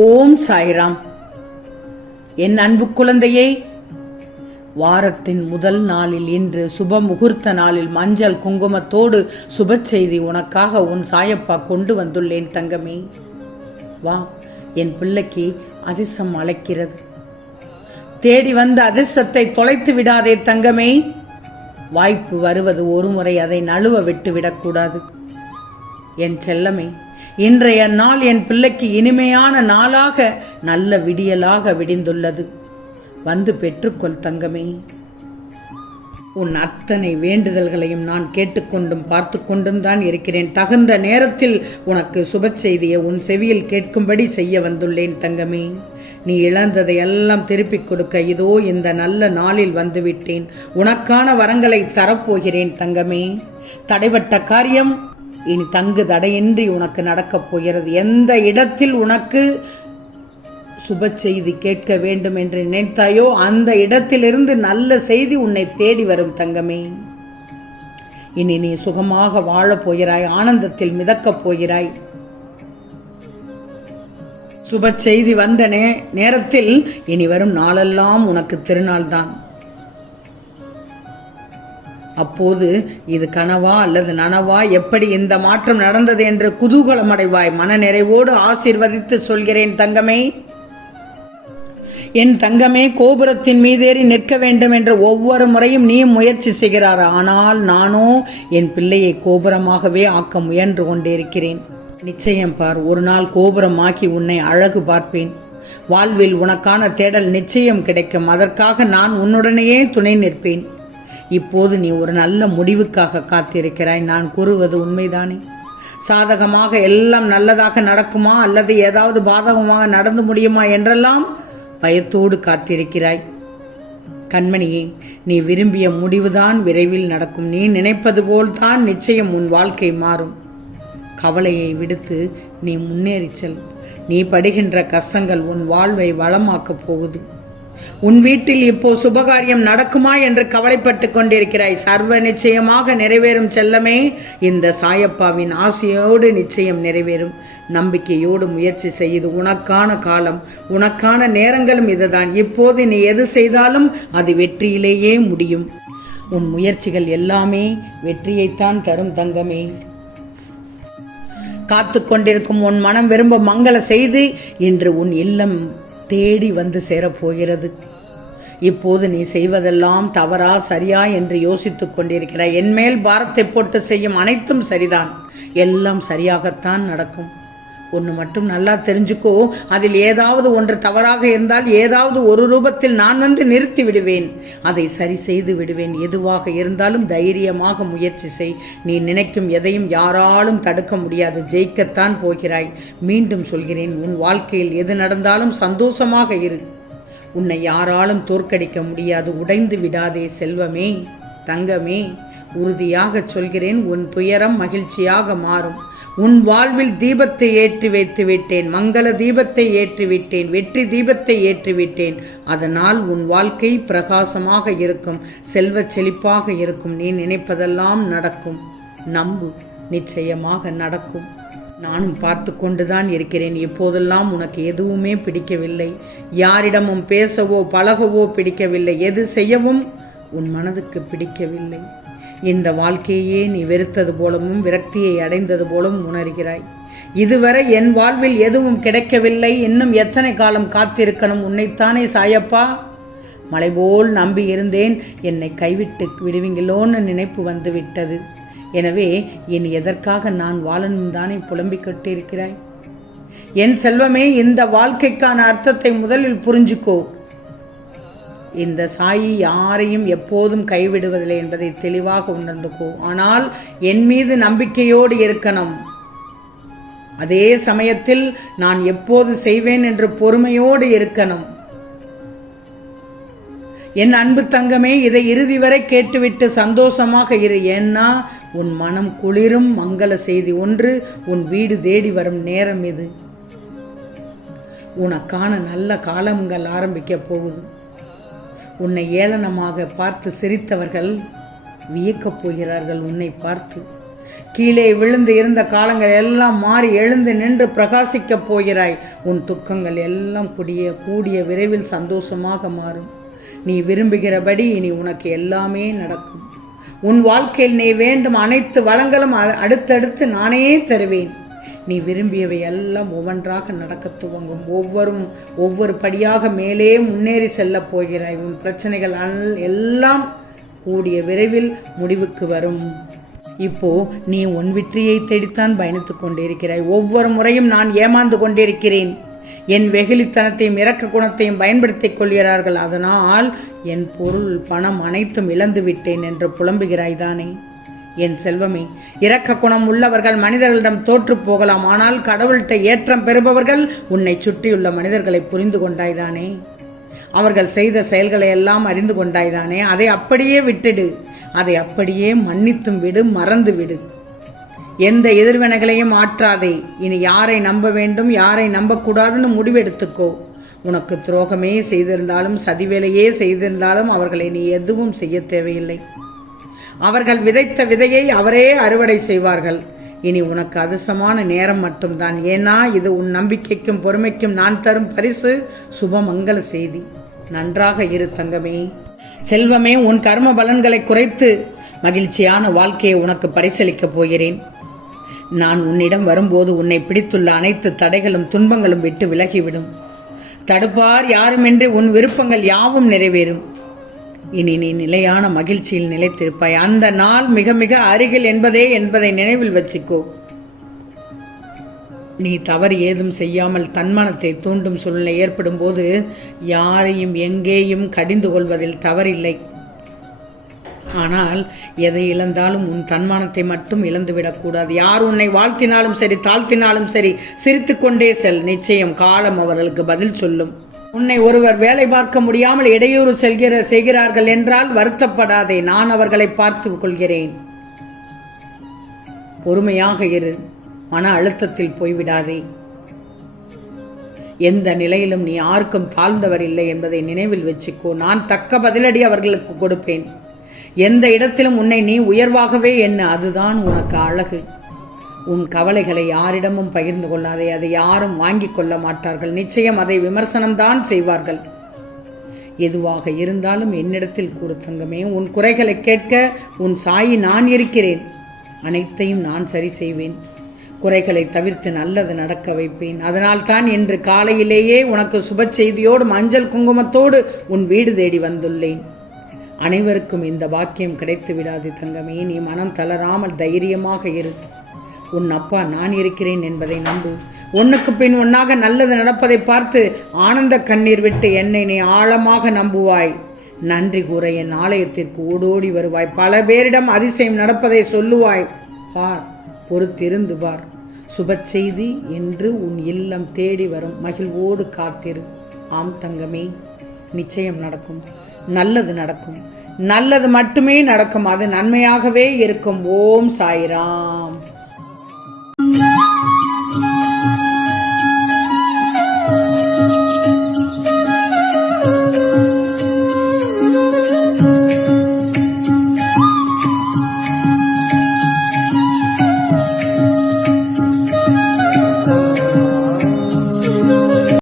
ஓம் சாய்ராம். என் அன்பு குழந்தையே வாரத்தின் முதல் நாளில் இன்று சுப முகூர்த்த நாளில் மஞ்சள் குங்குமத்தோடு சுப செய்தி உனக்காக உன் சாயப்பா கொண்டு வந்துள்ளேன் தங்கமே. வா என் பிள்ளைக்கு அதிர்ஷ்டம் அழைக்கிறது. தேடி வந்த அதிர்ஷ்டத்தை தொலைத்து விடாதே தங்கமே. வாய்ப்பு வருவது ஒரு முறை அதை நழுவ விட்டு விடக்கூடாது. என் செல்லமே இன்றைய நாள் என் பிள்ளைக்கு இனிமையான நாளாக நல்ல விடியலாக விடிந்துள்ளது. வந்து பெற்றுக்கொள் தங்கமே. உன் அத்தனை வேண்டுதல்களையும் நான் கேட்டுக்கொண்டும் பார்த்து கொண்டும் தான் இருக்கிறேன். தகுந்த நேரத்தில் உனக்கு சுப செய்தியை உன் செவியில் கேட்கும்படி செய்ய வந்துள்ளேன் தங்கமே. நீ இழந்ததை எல்லாம் திருப்பிக் கொடுக்க இதோ இந்த நல்ல நாளில் வந்துவிட்டேன். உனக்கான வரங்களை தரப்போகிறேன் தங்கமே. தடைபட்ட காரியம் இனி தங்கு தடையின்றி உனக்கு நடக்கப் போகிறது. எந்த இடத்தில் உனக்கு சுப செய்தி கேட்க வேண்டும் என்று நினைத்தாயோ அந்த இடத்திலிருந்து நல்ல செய்தி உன்னை தேடி வரும் தங்கமே. இனி நீ சுகமாக வாழப் போகிறாய் ஆனந்தத்தில் மிதக்கப் போகிறாய். சுப செய்தி வந்த நே நேரத்தில் இனி வரும் நாளெல்லாம் உனக்கு திருநாள் தான் அப்போது இது கனவா அல்லது நனவா? எப்படி இந்த மாற்றம் நடந்தது என்று குதூகலம் அடைவாய் மன மனநிறைவோடு ஆசீர்வதித்து சொல்கிறேன் தங்கமே. என் தங்கமே கோபுரத்தின் மீதேறி நிற்க வேண்டும் என்று ஒவ்வொரு முறையும் நீ முயற்சி செய்கிறார். ஆனால் நானோ என் பிள்ளையை கோபுரமாகவே ஆக்க முயன்று கொண்டிருக்கிறேன். நிச்சயம் பார் ஒரு நாள் கோபுரமாக்கி உன்னை அழகு பார்ப்பேன். வாழ்வில் உனக்கான தேடல் நிச்சயம் கிடைக்கும். அதற்காக நான் உன்னுடனேயே துணை நிற்பேன். இப்போது நீ ஒரு நல்ல முடிவுக்காக காத்திருக்கிறாய். நான் கூறுவது உண்மைதானே? சாதகமாக எல்லாம் நல்லதாக நடக்குமா? அல்லது ஏதாவது பாதகமாக நடந்து முடியுமா என்றெல்லாம் பயத்தோடு காத்திருக்கிறாய். கண்மணியே நீ விரும்பிய முடிவுதான் விரைவில் நடக்கும். நீ நினைப்பது போல்தான் நிச்சயம் உன் வாழ்க்கை மாறும். கவலையை விடுத்து நீ முன்னேறிச் செல். நீ படுகின்ற கஷ்டங்கள் உன் வாழ்வை வளமாக்கப் போகுது. உன் வீட்டில் இப்போ சுபகாரியம் நடக்குமா என்று கவலைப்பட்டு கொண்டிருக்கிறாய். சர்வ நிச்சயமாக நிறைவேறும் செல்லமே. இந்த சாயப்பாவின் ஆசையோடு நிச்சயம் நிறைவேறும். நம்பிக்கையோடு முயற்சி செய்து உனக்கான காலம் உனக்கான நேரங்களும் இதுதான். இப்போது நீ எது செய்தாலும் அது வெற்றியிலேயே முடியும். உன் முயற்சிகள் எல்லாமே வெற்றியைத்தான் தரும் தங்கமே. காத்து கொண்டிருக்கும் உன் மனம் விரும்பும் மங்கள செய்தி இன்று உன் இல்லம் தேடி வந்து சேரப்போகிறது. இப்போது நீ செய்வதெல்லாம் தவறா சரியா என்று யோசித்துக் கொண்டிருக்கிறாய். என்மேல் பாரத்தை போட்டு செய்யும் அனைத்தும் சரிதான். எல்லாம் சரியாகத்தான் நடக்கும். ஒன்று மட்டும் நல்லா தெரிஞ்சுக்கோ. அதில் ஏதாவது ஒன்று தவறாக இருந்தால் ஏதாவது ஒரு ரூபத்தில் நான் வந்து நிறுத்தி விடுவேன். அதை சரி செய்து விடுவேன். எதுவாக இருந்தாலும் தைரியமாக முயற்சி செய். நீ நினைக்கும் எதையும் யாராலும் தடுக்க முடியாது. ஜெயிக்கத்தான் போகிறாய். மீண்டும் சொல்கிறேன் உன் வாழ்க்கையில் எது நடந்தாலும் சந்தோஷமாக இரு. உன்னை யாராலும் தோற்கடிக்க முடியாது. உடைந்து விடாதே செல்வமே தங்கமே. உறுதியாக சொல்கிறேன் உன் துயரம் மகிழ்ச்சியாக மாறும். உன் வாழ்வில் தீபத்தை ஏற்றி வைத்து விட்டேன் மங்கள தீபத்தை ஏற்றி விட்டேன் வெற்றி தீபத்தை ஏற்றி விட்டேன். அதனால் உன் வாழ்க்கை பிரகாசமாக இருக்கும் செல்வச் செழிப்பாக இருக்கும். நீ நினைப்பதெல்லாம் நடக்கும். நம்பு நிச்சயமாக நடக்கும். நானும் பார்த்து கொண்டுதான் இருக்கிறேன். இப்போதெல்லாம் உனக்கு எதுவுமே பிடிக்கவில்லை. யாரிடமும் பேசவோ பழகவோ பிடிக்கவில்லை. எது செய்யவும் உன் மனதுக்கு பிடிக்கவில்லை. இந்த வாழ்க்கையே நீ வெறுத்தது போலவும் விரக்தியை அடைந்தது போலவும் உணர்கிறாய். இதுவரை என் வாழ்வில் எதுவும் கிடைக்கவில்லை. இன்னும் எத்தனை காலம் காத்திருக்கணும்? உன்னைத்தானே சாயப்பா. மலை போல் நம்பி இருந்தேன். என்னை கைவிட்டு விடுவீங்களோன்னு நினைப்பு வந்துவிட்டது எனவே என் எதற்காக நான் வாழணும் தானே புலம்பிக் கொண்டிருக்கிறாய்? என் செல்வமே இந்த வாழ்க்கைக்கான அர்த்தத்தை முதலில் புரிஞ்சுக்கோ. இந்த சாயி யாரையும் எப்போதும் கைவிடுவதில்லை என்பதை தெளிவாக உணர்ந்துக்கோ. ஆனால் என் மீது நம்பிக்கையோடு இருக்கணும். அதே சமயத்தில் நான் எப்போது செய்வேன் என்று பொறுமையோடு இருக்கணும். என் அன்பு தங்கமே இதை இறுதி வரை கேட்டுவிட்டு சந்தோஷமாக இரு. ஏன்னா உன் மனம் குளிரும் மங்கள செய்தி ஒன்று உன் வீடு தேடி வரும் நேரம் இது. உனக்கான நல்ல காலங்கள் ஆரம்பிக்க போகுது. உன்னை ஏளனமாக பார்த்து சிரித்தவர்கள் வியக்கப் போகிறார்கள் உன்னை பார்த்து. கீழே விழுந்து இருந்த காலங்கள் எல்லாம் மாறி எழுந்து நின்று பிரகாசிக்கப் போகிறாய். உன் துக்கங்கள் எல்லாம் கூடிய கூடிய விரைவில் சந்தோஷமாக மாறும். நீ விரும்புகிறபடி இனி உனக்கு எல்லாமே நடக்கும். உன் வாழ்க்கையில் நீ வேண்டும் அனைத்து வளங்களும் அடுத்தடுத்து நானே தருவேன். நீ விரும்பியவை எல்லாம் ஒவ்வொன்றாக நடக்கத் துவங்கும். ஒவ்வொரும் ஒவ்வொரு படியாக மேலே முன்னேறி செல்லப் போகிறாய். உன் பிரச்சனைகள் அல்- எல்லாம் கூடிய விரைவில் முடிவுக்கு வரும். இப்போ நீ உன் வெற்றியை தேடித்தான் பயணித்துக் கொண்டிருக்கிறாய். ஒவ்வொரு முறையும் நான் ஏமாந்து கொண்டிருக்கிறேன். என் வெகுளித்தனத்தையும் இறக்க குணத்தையும் பயன்படுத்திக் கொள்கிறார்கள். அதனால் என் பொருள் பணம் அனைத்தும் இழந்து விட்டேன் என்று புலம்புகிறாய் தானே. என் செல்வமே இரக்க குணம் உள்ளவர்கள் மனிதர்களிடம் தோற்று போகலாம். ஆனால் கடவுள்கிட்ட ஏற்றம் பெறுபவர்கள் உன்னை சுற்றியுள்ள மனிதர்களை புரிந்து கொண்டாய்தானே? அவர்கள் செய்த செயல்களை எல்லாம் அறிந்து கொண்டாய்தானே? அதை அப்படியே விட்டுடு. அதை அப்படியே மன்னித்தும் விடு மறந்து விடு. எந்த எதிர்வினைகளையும் ஆற்றாதே. இனி யாரை நம்ப வேண்டும் யாரை நம்பக்கூடாதுன்னு முடிவெடுத்துக்கோ. உனக்கு துரோகமே செய்திருந்தாலும் சதிவேலையே செய்திருந்தாலும் அவர்களை நீ எதுவும் செய்ய தேவையில்லை. அவர்கள் விதைத்த விதையை அவரே அறுவடை செய்வார்கள். இனி உனக்கு அதிர்ஷ்டமான நேரம் மட்டும்தான். ஏன்னா இது உன் நம்பிக்கைக்கும் பொறுமைக்கும் நான் தரும் பரிசு சுபமங்கல செய்தி. நன்றாக இரு தங்கமே. செல்வமே உன் கர்ம பலன்களை குறைத்து மகிழ்ச்சியான வாழ்க்கையை உனக்கு பரிசளிக்கப் போகிறேன். நான் உன்னிடம் வரும்போது உன்னை பிடித்துள்ள அனைத்து தடைகளும் துன்பங்களும் விட்டு விலகிவிடும். தடுப்பார் யாருமின்றி உன் விருப்பங்கள் யாவும் நிறைவேறும். இனி நீ நிலையான மகிழ்ச்சியில் நிலைத்திருப்பாய். அந்த நாள் மிக மிக அருகில் என்பதே என்பதை நினைவில் வச்சுக்கோ. நீ தவறு ஏதும் செய்யாமல் தன்மானத்தை தூண்டும் சூழ்நிலை ஏற்படும் போது யாரையும் எங்கேயும் கடிந்து கொள்வதில் தவறில்லை. ஆனால் எதை இழந்தாலும் உன் தன்மானத்தை மட்டும் இழந்துவிடக்கூடாது யார் உன்னை வாழ்த்தினாலும் சரி தாழ்த்தினாலும் சரி சிரித்துக்கொண்டே செல். நிச்சயம் காலம் அவர்களுக்கு பதில் சொல்லும். உன்னை ஒருவர் வேலை பார்க்க முடியாமல் இடையூறு செல்கிற செய்கிறார்கள் என்றால் வருத்தப்படாதே. நான் அவர்களை பார்த்து கொள்கிறேன். பொறுமையாக இரு. மன அழுத்தத்தில் போய்விடாதே. எந்த நிலையிலும் நீ யாருக்கும் தாழ்ந்தவர் இல்லை என்பதை நினைவில் வச்சுக்கோ. நான் தக்க பதிலடி அவர்களுக்கு கொடுப்பேன். எந்த இடத்திலும் உன்னை நீ உயர்வாகவே என்ன அதுதான் உனக்கு அழகு. உன் கவலைகளை யாரிடமும் பகிர்ந்து கொள்ளாதே அதை யாரும் வாங்கிக் கொள்ள மாட்டார்கள். நிச்சயம் அதை விமர்சனம்தான் செய்வார்கள். எதுவாக இருந்தாலும் என்னிடத்தில் கூறு தங்கமே உன் குறைகளை கேட்க உன் சாயி நான் இருக்கிறேன். அனைத்தையும் நான் சரி செய்வேன். குறைகளை தவிர்த்து நல்லது நடக்க வைப்பேன். அதனால் தான் இன்று காலையிலேயே உனக்கு சுப செய்தியோடு மஞ்சள் குங்குமத்தோடு உன் வீடு தேடி வந்துள்ளேன். அனைவருக்கும் இந்த வாக்கியம் கிடைத்து விடாது தங்கமே நீ மனம் தளராமல் தைரியமாக இரு. உன் அப்பா நான் இருக்கிறேன் என்பதை நம்பு. ஒன்றுக்கு பின் உன்னாக நல்லது நடப்பதை பார்த்து ஆனந்த கண்ணீர் விட்டு என்னை நீ ஆழமாக நம்புவாய். நன்றி கூற என் ஆலயத்திற்கு ஓடோடி வருவாய். பல பேரிடம் அதிசயம் நடப்பதை சொல்லுவாய். பார் பொறுத்திருந்து பார். சுப செய்தி என்று உன் இல்லம் தேடி வரும். மகிழ்வோடு காத்திரு. ஆம் தங்கமே நிச்சயம் நடக்கும். நல்லது நடக்கும். நல்லது மட்டுமே நடக்கும். அது நன்மையாகவே இருக்கும். ஓம் சாய்ராம்.